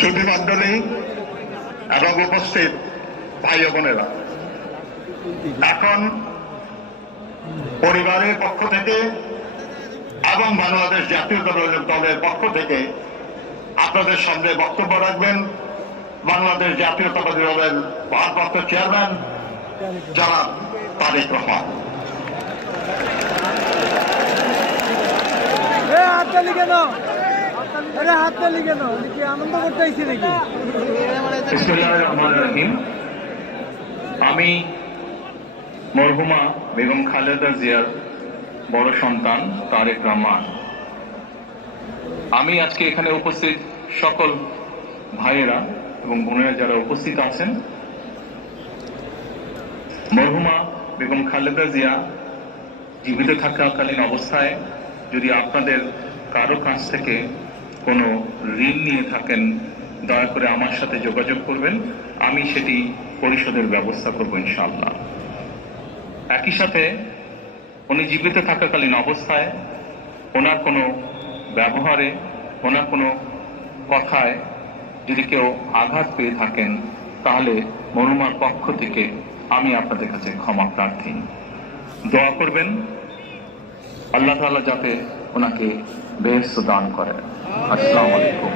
সুধীমণ্ডলী এবং উপস্থিত ভাই বোনেরা, এখন পরিবারের পক্ষ থেকে এবং বাংলাদেশ জাতীয়তাবাদী দলের পক্ষ থেকে আপনাদের সামনে বক্তব্য রাখবেন বাংলাদেশ জাতীয়তাবাদী দলের ভারপ্রাপ্ত চেয়ারম্যান জনাব তারেক রহমান। আমি মরহুমা বেগম খালেদা জিয়ার বড় সন্তান তারেক রহমান। আমি আজকে এখানে উপস্থিত সকল ভাইয়েরা এবং বোনেরা যারা উপস্থিত আছেন, মরহুমা বেগম খালেদা জিয়া জীবিত থাকাকালীন অবস্থায় যদি আপনাদের কারো কাছ থেকে কোনো ঋণ নিয়ে থাকেন, দয়া করে আমার সাথে যোগাযোগ করবেন, আমি সেটি পরিশোধের ব্যবস্থা করব ইনশাআল্লাহ। একই সাথে উনি জীবিত থাকাকালীন অবস্থায় ওনার কোনো ব্যবহারে, ওনার কোনো কথায় যদি কেউ আঘাত পেয়ে থাকেন, তাহলে মরহুমার পক্ষ থেকে আমি আপনাদের কাছে ক্ষমা প্রার্থী। দোয়া করবেন আল্লাহ তাআলা যাতে ওনাকে বেহেশত দান করেন। আসসালামু আলাইকুম।